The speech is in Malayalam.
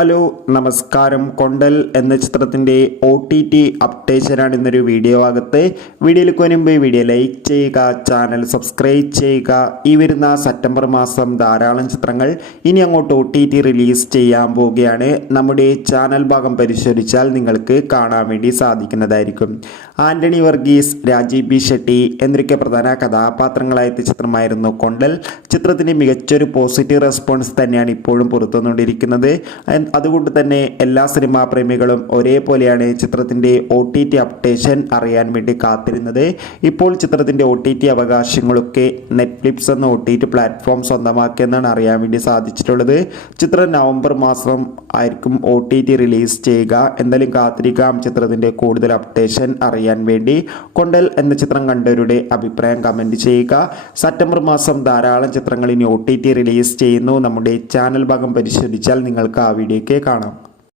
ഹലോ നമസ്കാരം. കൊണ്ടൽ എന്ന ചിത്രത്തിൻ്റെ OTT അപ്ഡേഷനാണ് ഇന്നൊരു വീഡിയോ ഭാഗത്ത്. വീഡിയോയിലേക്ക് വരുമ്പോൾ വീഡിയോ ലൈക്ക് ചെയ്യുക, ചാനൽ സബ്സ്ക്രൈബ് ചെയ്യുക. ഈ വരുന്ന സെപ്റ്റംബർ മാസം ധാരാളം ചിത്രങ്ങൾ ഇനി അങ്ങോട്ട് OTT റിലീസ് ചെയ്യാൻ പോവുകയാണ്. നമ്മുടെ ചാനൽ ഭാഗം പരിശോധിച്ചാൽ നിങ്ങൾക്ക് കാണാൻ വേണ്ടി സാധിക്കുന്നതായിരിക്കും. ആൻ്റണി വർഗീസ്, രാജീവ് ബി ഷെട്ടി എന്നൊക്കെ പ്രധാന കഥാപാത്രങ്ങളായ ചിത്രമായിരുന്നു കൊണ്ടൽ. ചിത്രത്തിന് മികച്ചൊരു പോസിറ്റീവ് റെസ്പോൺസ് തന്നെയാണ് ഇപ്പോഴും പുറത്തുവന്നുകൊണ്ടിരിക്കുന്നത്. അതുകൊണ്ട് തന്നെ എല്ലാ സിനിമാ പ്രേമികളും ഒരേപോലെയാണ് ചിത്രത്തിൻ്റെ OTT അപ്ഡേഷൻ അറിയാൻ വേണ്ടി കാത്തിരുന്നത്. ഇപ്പോൾ ചിത്രത്തിൻ്റെ OTT അവകാശങ്ങളൊക്കെ നെറ്റ്ഫ്ലിക്സ് എന്ന OTT പ്ലാറ്റ്ഫോം സ്വന്തമാക്കിയെന്നാണ് അറിയാൻ വേണ്ടി സാധിച്ചിട്ടുള്ളത്. ചിത്രം നവംബർ മാസം ആയിരിക്കും OTT റിലീസ് ചെയ്യുക. എന്തായാലും കാത്തിരിക്കാം ചിത്രത്തിൻ്റെ കൂടുതൽ അപ്ഡേഷൻ അറിയാൻ വേണ്ടി. കൊണ്ടൽ എന്ന ചിത്രം കണ്ടവരുടെ അഭിപ്രായം കമൻറ്റ് ചെയ്യുക. സെപ്റ്റംബർ മാസം ധാരാളം ചിത്രങ്ങൾ ഇനി OTT റിലീസ് ചെയ്യുന്നു. നമ്മുടെ ചാനൽ ഭാഗം പരിശോധിച്ചാൽ നിങ്ങൾക്ക് ആ വീഡിയോ കാണാം.